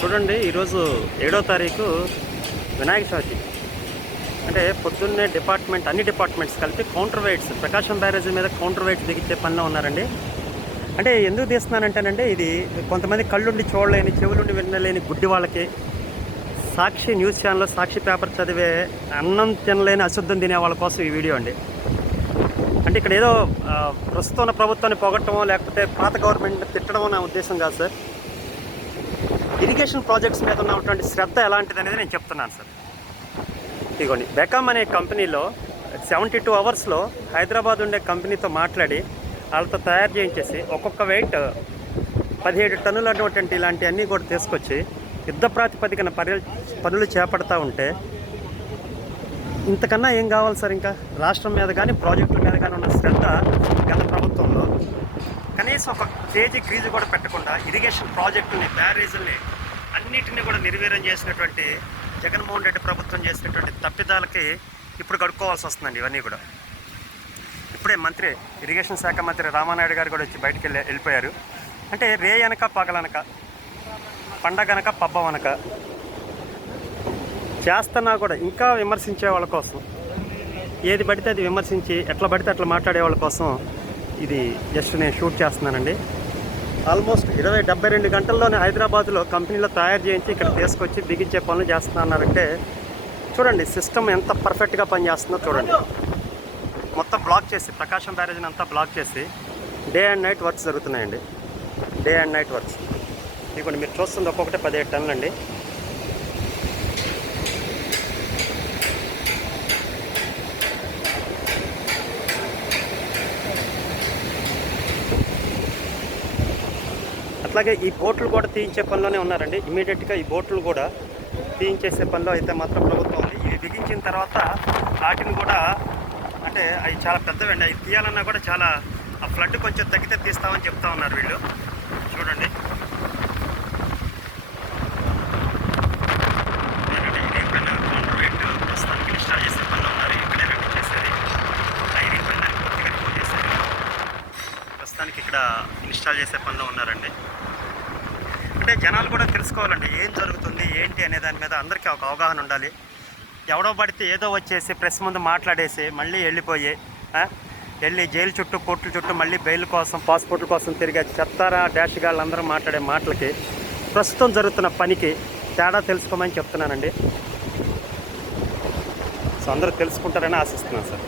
చూడండి, ఈరోజు 7వ తారీఖు వినాయక చవితి. అంటే పొద్దున్నే అన్ని డిపార్ట్మెంట్స్ కలిపి కౌంటర్ వెయిట్స్ ప్రకాశం బ్యారేజీ మీద కౌంటర్ వెయిట్స్ దిగించే పనిలో ఉన్నారండి. అంటే ఎందుకు తీస్తున్నానంటేనండి, ఇది కొంతమంది కళ్ళుండి చూడలేని, చెవులుండి వినలేని గుడ్డి వాళ్ళకి, సాక్షి న్యూస్ ఛానల్లో సాక్షి పేపర్ చదివే అన్నం తినలేని అశుద్ధం తినే వాళ్ళ కోసం ఈ వీడియో అండి. అంటే ఇక్కడ ఏదో ప్రస్తుతం ఉన్న ప్రభుత్వాన్ని పొగట్టమో లేకపోతే పాత గవర్నమెంట్ తిట్టడమో నా ఉద్దేశం కాదు సార్. ఇరిగేషన్ ప్రాజెక్ట్స్ మీద ఉన్నటువంటి శ్రద్ధ ఎలాంటిది అనేది నేను చెప్తున్నాను సార్. ఇదిగోండి, బెకామ్ అనే కంపెనీలో 72 అవర్స్లో హైదరాబాద్ ఉండే కంపెనీతో మాట్లాడి వాళ్ళతో తయారు చేయించేసి ఒక్కొక్క వెయిట్ 17 టన్నులు అటువంటి ఇలాంటివన్నీ కూడా తీసుకొచ్చి యుద్ధ ప్రాతిపదికన పనులు చేపడతా ఉంటే ఇంతకన్నా ఏం కావాలి సార్? ఇంకా రాష్ట్రం మీద కానీ ప్రాజెక్టుల మీద కానీ ఉన్న శ్రద్ధ గత ప్రభుత్వంలో కనీసం ఒక కేజీ గ్రీజు కూడా పెట్టకుండా ఇరిగేషన్ ప్రాజెక్టుని, బ్యారేజీల్ని అన్నిటినీ కూడా నిర్వీర్యం చేసినటువంటి జగన్మోహన్ రెడ్డి ప్రభుత్వం చేసినటువంటి తప్పిదాలకి ఇప్పుడు కడుక్కోవాల్సి వస్తుందండి. ఇవన్నీ కూడా ఇప్పుడే ఇరిగేషన్ శాఖ మంత్రి రామానాయుడు గారు కూడా వచ్చి బయటికి వెళ్ళిపోయారు. అంటే రే అనక పగలనక, పండగనక పబ్బమనక చేస్తున్నా కూడా ఇంకా విమర్శించే వాళ్ళ కోసం, ఏది పడితే అది విమర్శించి ఎట్లా పడితే అట్లా మాట్లాడే వాళ్ళ కోసం ఇది జస్ట్ నేను షూట్ చేస్తున్నానండి. ఆల్మోస్ట్ 72 గంటల్లోనే హైదరాబాద్లో కంపెనీలో తయారు చేయించి ఇక్కడ తీసుకొచ్చి బిగించే పనులు చేస్తున్నారంటే చూడండి, సిస్టమ్ ఎంత పర్ఫెక్ట్గా పనిచేస్తుందో చూడండి. మొత్తం బ్లాక్ చేసి, ప్రకాశం బ్యారేజ్ని అంతా బ్లాక్ చేసి డే అండ్ నైట్ వర్క్స్ జరుగుతున్నాయండి. డే అండ్ నైట్ వర్క్స్ ఇదిగోండి, మీరు చూస్తుంది ఒక్కొక్కటి 17 టన్నులు అండి. అట్లాగే ఈ బోట్లు కూడా తీయించే పనిలోనే ఉన్నారండి. ఇమీడియట్గా ఈ బోట్లు కూడా తీయించేసే పనిలో అయితే మాత్రం ప్రభుత్వం ఉంది. ఇవి బిగించిన తర్వాత వాటిని కూడా, అంటే అవి చాలా పెద్దవండి, అవి తీయాలన్నా కూడా చాలా, ఆ ఫ్లడ్ కొంచెం తగ్గితే తీస్తామని చెప్తా ఉన్నారు వీళ్ళు. చూడండి, ఇది ఎప్పుడైనా కౌంటర్ వెయిట్ ప్రస్తుతానికి ఇన్స్టాల్ చేసే పనిలో ఉన్నారు. ఇక్కడే వెయిట్ చేసేది ఐరన్ పని పూర్తిగా రిమూవ్ చేసేది. ప్రస్తుతానికి ఇక్కడ ఇన్స్టాల్ చేసే పనిలో ఉన్నారండి. అంటే జనాలు కూడా తెలుసుకోవాలండి ఏం జరుగుతుంది ఏంటి అనే దాని మీద అందరికీ ఒక అవగాహన ఉండాలి. ఎవడో పడితే ఏదో వచ్చేసి ప్రెస్ ముందు మాట్లాడేసి మళ్ళీ వెళ్ళి జైలు చుట్టూ, కోర్టుల చుట్టూ మళ్ళీ బెయిల్ కోసం, పాస్పోర్ట్ల కోసం తిరిగే చెత్తారా డాష్ గాళ్ళందరూ మాట్లాడే మాటలకి, ప్రస్తుతం జరుగుతున్న పనికి తేడా తెలుసుకోమని చెప్తున్నానండి. సో అందరూ తెలుసుకుంటారని ఆశిస్తున్నాను సార్.